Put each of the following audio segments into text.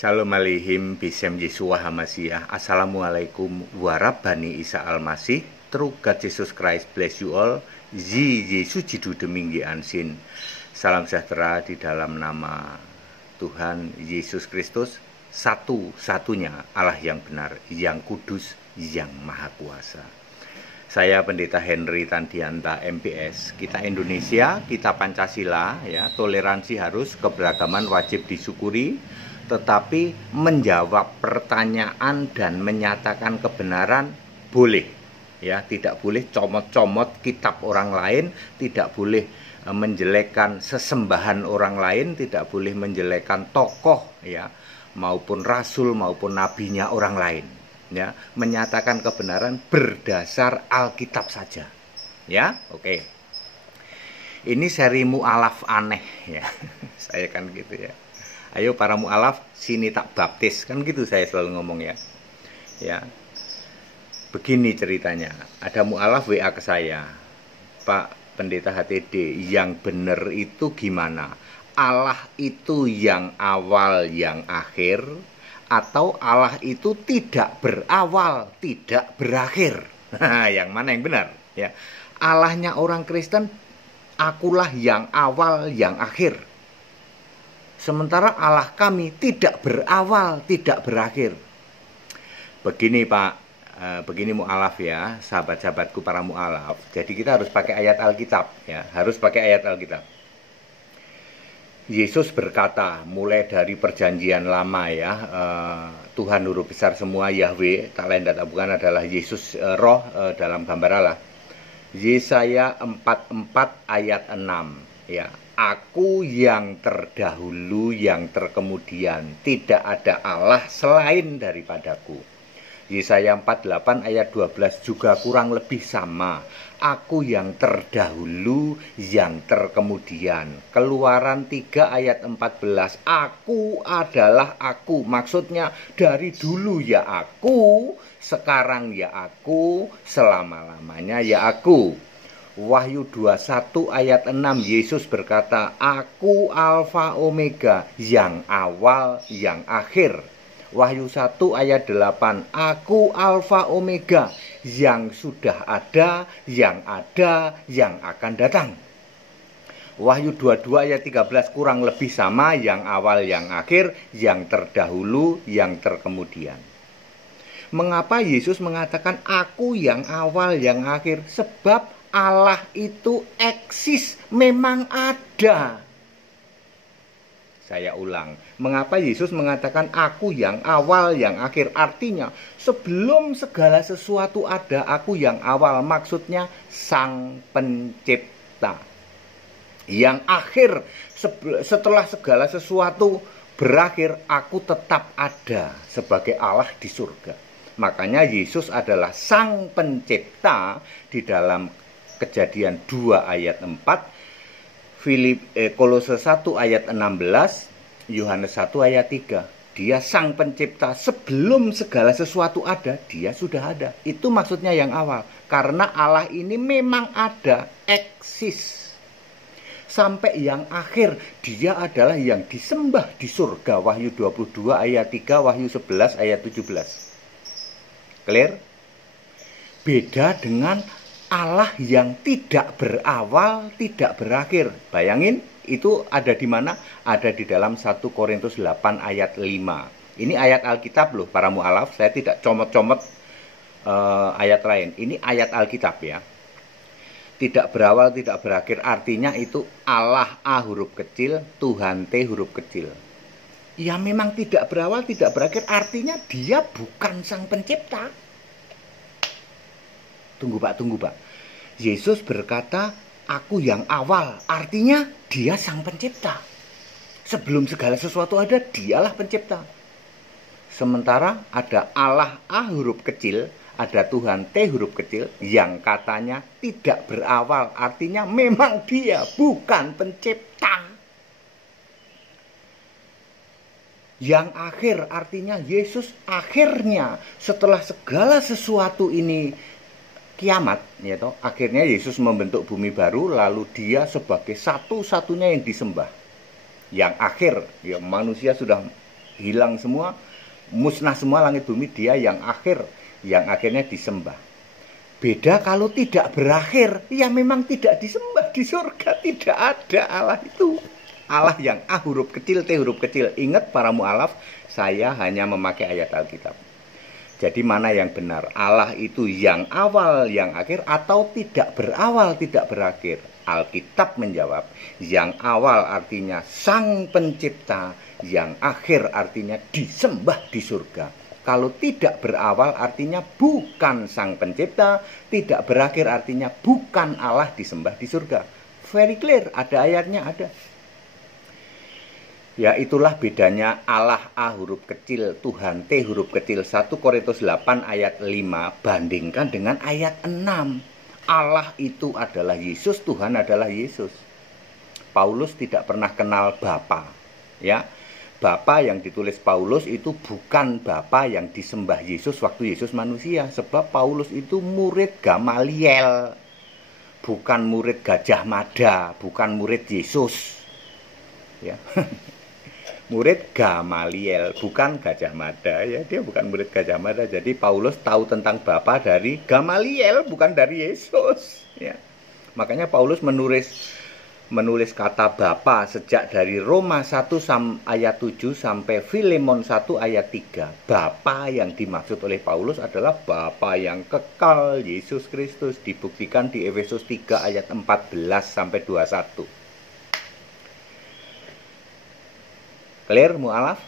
Shalom aleihim bisem Yesua Hamasiah. Assalamualaikum warabani Isa Almasih. True God Jesus Christ bless you all. Zi Yesus jidu deminggi ansin. Salam sejahtera di dalam nama Tuhan Yesus Kristus, satu-satunya Allah yang benar, yang kudus, yang maha kuasa. Saya Pendeta Henry Tandianta MPS. Kita Indonesia, kita Pancasila, ya, toleransi harus, keberagaman wajib disyukuri, tetapi menjawab pertanyaan dan menyatakan kebenaran boleh, ya, tidak boleh comot-comot kitab orang lain, tidak boleh menjelekkan sesembahan orang lain, tidak boleh menjelekkan tokoh, ya, maupun rasul maupun nabinya orang lain, ya, menyatakan kebenaran berdasar Alkitab saja, ya. Oke, ini seri mu'alaf aneh, ya. Saya kan gitu, ya. Ayo para mu'alaf, sini tak baptis, kan gitu saya selalu ngomong, ya. Ya, begini ceritanya. Ada mu'alaf WA ke saya, Pak Pendeta HTD, yang benar itu gimana? Allah itu yang awal yang akhir, atau Allah itu tidak berawal tidak berakhir? Nah, yang mana yang benar, ya? Allahnya orang Kristen, akulah yang awal yang akhir. Sementara Allah kami tidak berawal, tidak berakhir. Begini Pak, begini mu'alaf, ya, sahabat-sahabatku para mu'alaf. Jadi kita harus pakai ayat Alkitab, ya, harus pakai ayat Alkitab. Yesus berkata, mulai dari perjanjian lama, ya, Tuhan huruf besar semua, Yahweh, tak lain tak bukan adalah Yesus, roh dalam gambar Allah. Yesaya 44 ayat 6, ya. Aku yang terdahulu, yang terkemudian, tidak ada Allah selain daripadaku. Yesaya 48 ayat 12 juga kurang lebih sama. Aku yang terdahulu, yang terkemudian. Keluaran 3 ayat 14. Aku adalah aku. Maksudnya dari dulu ya aku, sekarang ya aku, selama-lamanya ya aku. Wahyu 21 ayat 6, Yesus berkata, aku Alfa Omega, yang awal yang akhir. Wahyu 1 ayat 8, aku Alfa Omega, yang sudah ada, yang akan datang. Wahyu 22 ayat 13 kurang lebih sama, yang awal yang akhir, yang terdahulu, yang terkemudian. Mengapa Yesus mengatakan aku yang awal yang akhir? Sebab Allah itu eksis, memang ada. Saya ulang, mengapa Yesus mengatakan aku yang awal yang akhir? Artinya sebelum segala sesuatu ada, aku yang awal. Maksudnya Sang Pencipta. Yang akhir, setelah segala sesuatu berakhir, aku tetap ada sebagai Allah di surga. Makanya Yesus adalah Sang Pencipta di dalam Kejadian 2 ayat 4, Kolose 1 ayat 16, Yohanes 1 ayat 3. Dia Sang Pencipta, sebelum segala sesuatu ada, dia sudah ada. Itu maksudnya yang awal. Karena Allah ini memang ada, eksis. Sampai yang akhir, dia adalah yang disembah di surga. Wahyu 22 ayat 3, Wahyu 11 ayat 17. Clear? Beda dengan Allah yang tidak berawal, tidak berakhir. Bayangin, itu ada di mana? Ada di dalam 1 Korintus 8 ayat 5. Ini ayat Alkitab loh, para mu'alaf. Saya tidak comot-comot ayat lain. Ini ayat Alkitab, ya. Tidak berawal, tidak berakhir. Artinya itu Allah A huruf kecil, Tuhan T huruf kecil. Ya memang tidak berawal, tidak berakhir. Artinya dia bukan Sang Pencipta. Tunggu Pak. Yesus berkata, aku yang awal. Artinya dia Sang Pencipta. Sebelum segala sesuatu ada, dialah pencipta. Sementara ada Allah A huruf kecil, ada Tuhan T huruf kecil, yang katanya tidak berawal. Artinya memang dia bukan pencipta. Yang akhir, artinya Yesus akhirnya, setelah segala sesuatu ini kiamat, ya toh, akhirnya Yesus membentuk bumi baru, lalu dia sebagai satu-satunya yang disembah. Yang akhir, ya, manusia sudah hilang semua, musnah semua langit bumi, dia yang akhirnya disembah. Beda kalau tidak berakhir, ya memang tidak disembah di surga, tidak ada Allah itu. Allah yang A huruf kecil, T huruf kecil. Ingat para mu'alaf, saya hanya memakai ayat Alkitab. Jadi mana yang benar? Allah itu yang awal, yang akhir, atau tidak berawal, tidak berakhir? Alkitab menjawab, yang awal artinya Sang Pencipta, yang akhir artinya disembah di surga. Kalau tidak berawal artinya bukan Sang Pencipta, tidak berakhir artinya bukan Allah disembah di surga. Very clear, ada ayatnya, ada. Ya, itulah bedanya Allah A huruf kecil, Tuhan T huruf kecil. 1 Korintus 8 ayat 5 bandingkan dengan ayat 6. Allah itu adalah Yesus, Tuhan adalah Yesus. Paulus tidak pernah kenal Bapa, ya. Bapa yang ditulis Paulus itu bukan Bapa yang disembah Yesus waktu Yesus manusia, sebab Paulus itu murid Gamaliel, bukan murid Gajah Mada, bukan murid Yesus, ya. Murid Gamaliel, bukan Gajah Mada, ya, dia bukan murid Gajah Mada. Jadi Paulus tahu tentang Bapa dari Gamaliel, bukan dari Yesus, ya. Makanya Paulus menulis kata Bapa sejak dari Roma 1 ayat 7 sampai Filemon 1 ayat 3. Bapa yang dimaksud oleh Paulus adalah Bapa yang kekal, Yesus Kristus, dibuktikan di Efesus 3 ayat 14 sampai 21. Clear mu'alaf?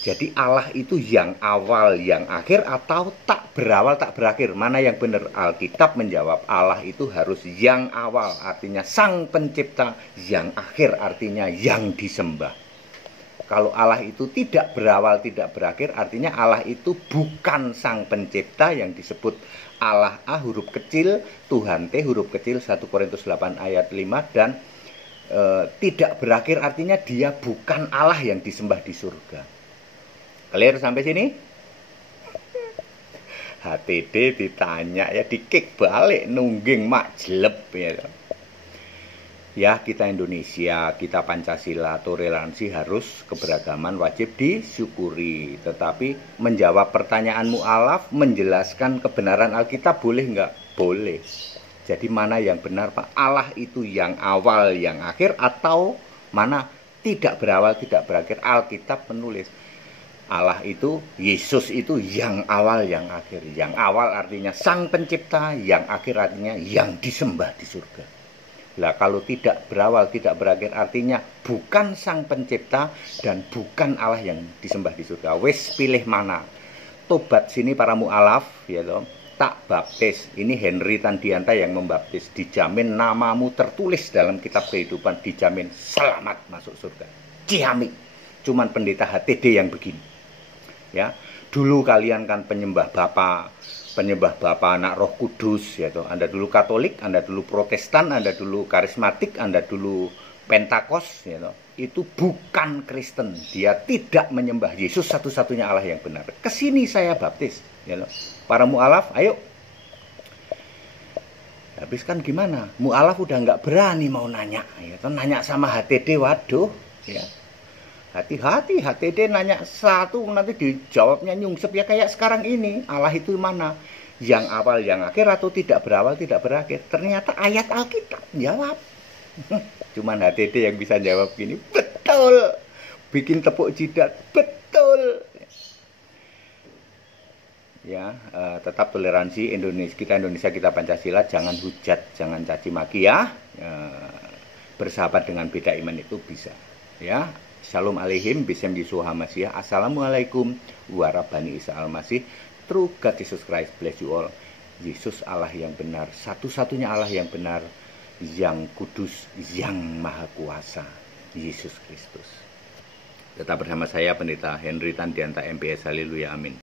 Jadi Allah itu yang awal, yang akhir, atau tak berawal, tak berakhir? Mana yang benar? Alkitab menjawab, Allah itu harus yang awal, artinya Sang Pencipta, yang akhir artinya yang disembah. Kalau Allah itu tidak berawal, tidak berakhir, artinya Allah itu bukan Sang Pencipta yang disebut Allah A huruf kecil, Tuhan T huruf kecil, 1 Korintus 8 ayat 5, dan tidak berakhir artinya dia bukan Allah yang disembah di surga. Clear sampai sini? HTD ditanya, ya dikik balik, nungging mak jeleb, ya. Ya, kita Indonesia, kita Pancasila, toleransi, harus keberagaman wajib disyukuri. Tetapi menjawab pertanyaan mu'alaf, menjelaskan kebenaran Alkitab boleh nggak? Boleh. Jadi mana yang benar, Pak? Allah itu yang awal, yang akhir, atau mana tidak berawal, tidak berakhir? Alkitab menulis Allah itu, Yesus itu yang awal, yang akhir. Yang awal artinya Sang Pencipta, yang akhir artinya yang disembah di surga. Lah kalau tidak berawal, tidak berakhir artinya bukan Sang Pencipta dan bukan Allah yang disembah di surga. Wes pilih mana? Tobat sini para mu'alaf, ya toh. Tak baptis, ini Henry Tandianta yang membaptis, dijamin namamu tertulis dalam kitab kehidupan, dijamin selamat masuk surga, ciamik. Cuman pendeta HTD yang begini, ya. Dulu kalian kan penyembah Bapa anak Roh Kudus, ya toh. Anda dulu Katolik, Anda dulu Protestan, Anda dulu karismatik, Anda dulu Pentakos, ya toh. Itu bukan Kristen, dia tidak menyembah Yesus satu-satunya Allah yang benar. Kesini saya baptis, ya toh. Para mu'alaf, ayo. Habis kan gimana? Mu'alaf udah nggak berani mau nanya, ya toh. Nanya sama HTD, waduh, ya. Hati-hati, HTD nanya satu nanti dijawabnya nyungsep, ya kayak sekarang ini. Allah itu mana? Yang awal, yang akhir, atau tidak berawal, tidak berakhir? Ternyata ayat Alkitab jawab. Cuman HTD yang bisa jawab gini, betul. Bikin tepuk jidat, betul. Ya, tetap toleransi Indonesia, kita Pancasila, jangan hujat, jangan caci maki, ya. Bersahabat dengan beda iman itu bisa, ya. Shalom alaihim, bisem Yeshua HaMashiach. Assalamualaikum warahmatullahi wabarakatuh. True God Jesus Christ bless you all. Yesus Allah yang benar, satu-satunya Allah yang benar, yang kudus, yang maha kuasa, Yesus Kristus. Tetap bersama saya Pendeta Henry Tandianta MPS. Haleluya, amin.